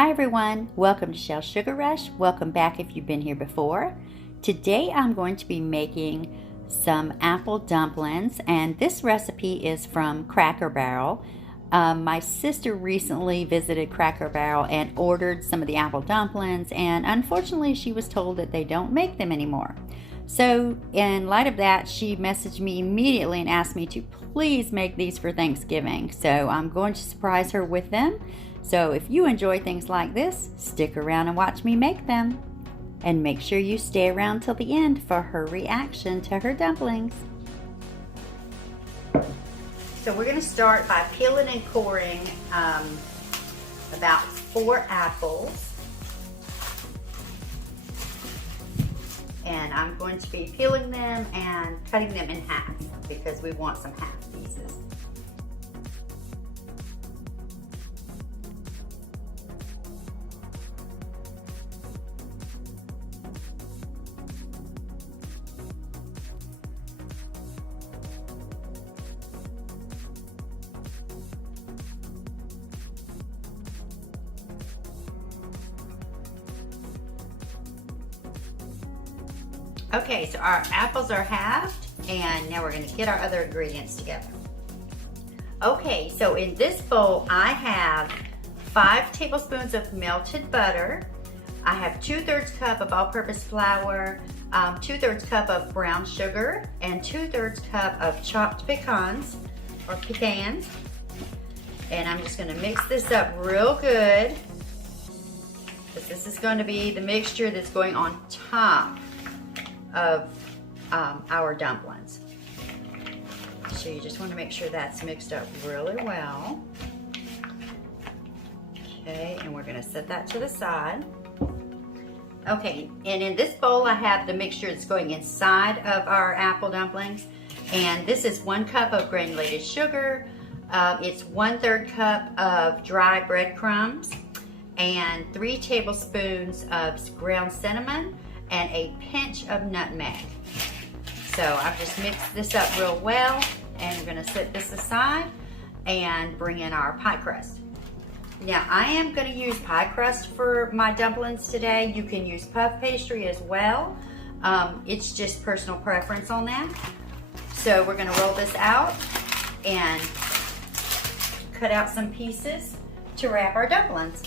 Hi everyone, welcome to Shell Sugar Rush. Welcome back if you've been here before. Today I'm going to be making some apple dumplings, and this recipe is from Cracker Barrel. My sister recently visited Cracker Barrel and ordered some of the apple dumplings, and unfortunately she was told that they don't make them anymore. So in light of that, she messaged me immediately and asked me to please make these for Thanksgiving. So I'm going to surprise her with them. So if you enjoy things like this, stick around and watch me make them. And make sure you stay around till the end for her reaction to her dumplings. So we're going to start by peeling and coring about 4 apples. And I'm going to be peeling them and cutting them in half because we want some half pieces. Okay, so our apples are halved, and now we're going to get our other ingredients together. Okay, so in this bowl I have 5 tablespoons of melted butter. I have 2/3 cup of all-purpose flour, 2/3 cup of brown sugar, and 2/3 cup of chopped pecans, or pecans. And I'm just going to mix this up real good, because this is going to be the mixture that's going on top of our dumplings. So you just want to make sure that's mixed up really well. Okay, and we're going to set that to the side. Okay, and in this bowl I have the mixture that's going inside of our apple dumplings, and this is 1 cup of granulated sugar, it's 1/3 cup of dry breadcrumbs, and 3 tablespoons of ground cinnamon, and a pinch of nutmeg. So I've just mixed this up real well, and we're gonna set this aside and bring in our pie crust. Now I am gonna use pie crust for my dumplings today. You can use puff pastry as well. It's just personal preference on that. So we're gonna roll this out and cut out some pieces to wrap our dumplings.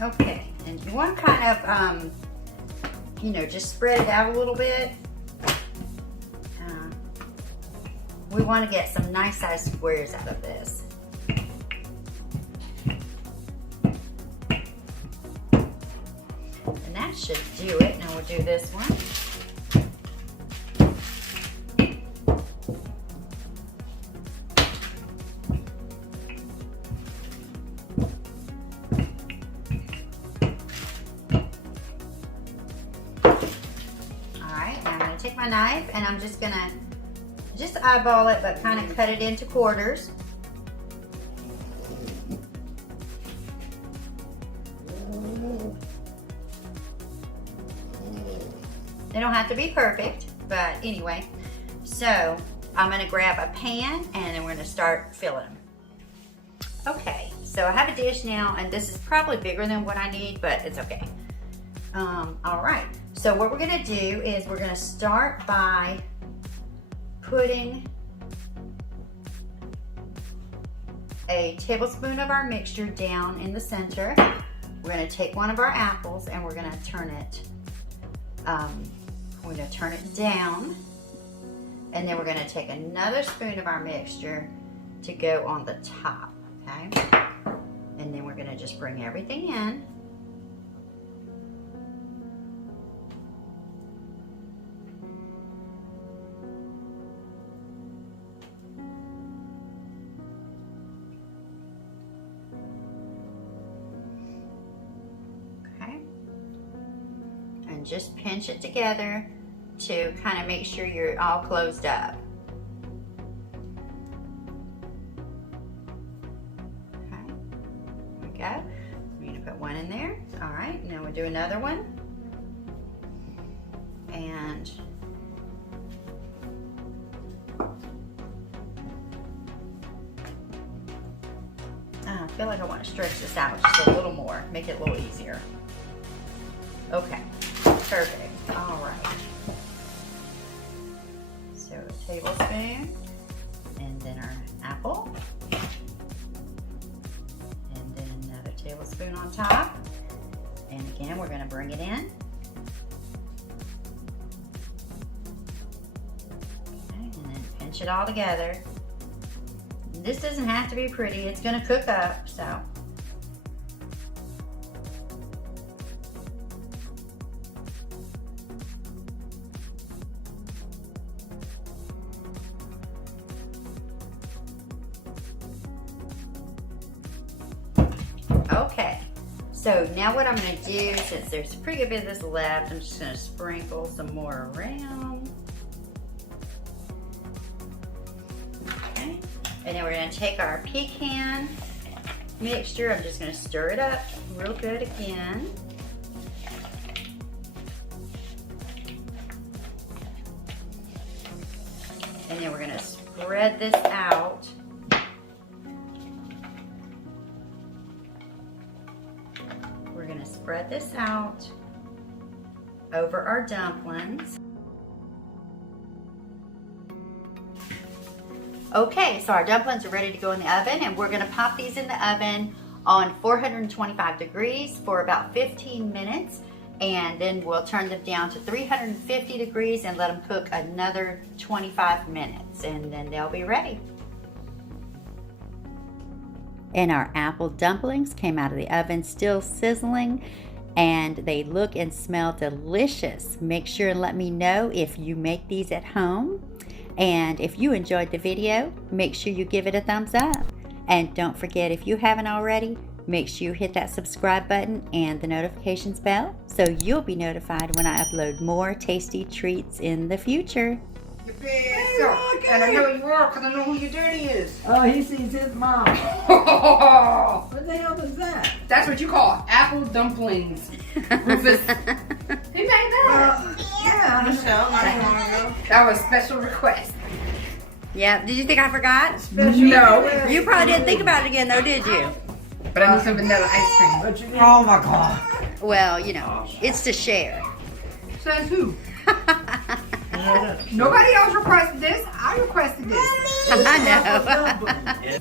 Okay, and you want to kind of, just spread it out a little bit. We want to get some nice sized squares out of this. And that should do it. Now we'll do this one. Take my knife and I'm just gonna eyeball it, but kind of cut it into quarters. They don't have to be perfect, but anyway. So I'm gonna grab a pan and then we're gonna start filling them. Okay, so I have a dish now, and this is probably bigger than what I need, but it's okay. All right. So what we're gonna do is we're gonna start by putting a tablespoon of our mixture down in the center. We're gonna take one of our apples and we're gonna turn it, down, and then we're gonna take another spoon of our mixture to go on the top, okay? And then we're gonna just bring everything in. And just pinch it together to kind of make sure you're all closed up. Okay, there we go. I'm going to put one in there. All right, now we'll do another one. And feel like I want to stretch this out just a little more, make it a little easier. Okay, perfect. All right. So a tablespoon, and then our apple, and then another tablespoon on top. And again, we're going to bring it in. Okay, and then pinch it all together. This doesn't have to be pretty. It's going to cook up, so. Okay, so now what I'm going to do, since there's a pretty good bit of this left, I'm just going to sprinkle some more around. Okay, and then we're going to take our pecan mixture. I'm just going to stir it up real good again. And then we're going to spread this out. We're going to spread this out over our dumplings. Okay, so our dumplings are ready to go in the oven, and we're going to pop these in the oven on 425 degrees for about 15 minutes, and then we'll turn them down to 350 degrees and let them cook another 25 minutes, and then they'll be ready. And our apple dumplings came out of the oven still sizzling, and they look and smell delicious. Make sure and let me know if you make these at home. And if you enjoyed the video, make sure you give it a thumbs up. And don't forget, if you haven't already, make sure you hit that subscribe button and the notifications bell so you'll be notified when I upload more tasty treats in the future. And I know you are because I know who your daddy is. Oh, he sees his mom. What the hell is that? That's what you call apple dumplings. Rufus. He made that. Yeah. Michelle, not too long ago. That was a special request. Yeah, did you think I forgot? No. You probably didn't think about it again though, did you? But I need some vanilla ice cream. But you didn't. Oh my God. Well, you know, it's to share. Says who? Nobody else requested this. I requested this. I know.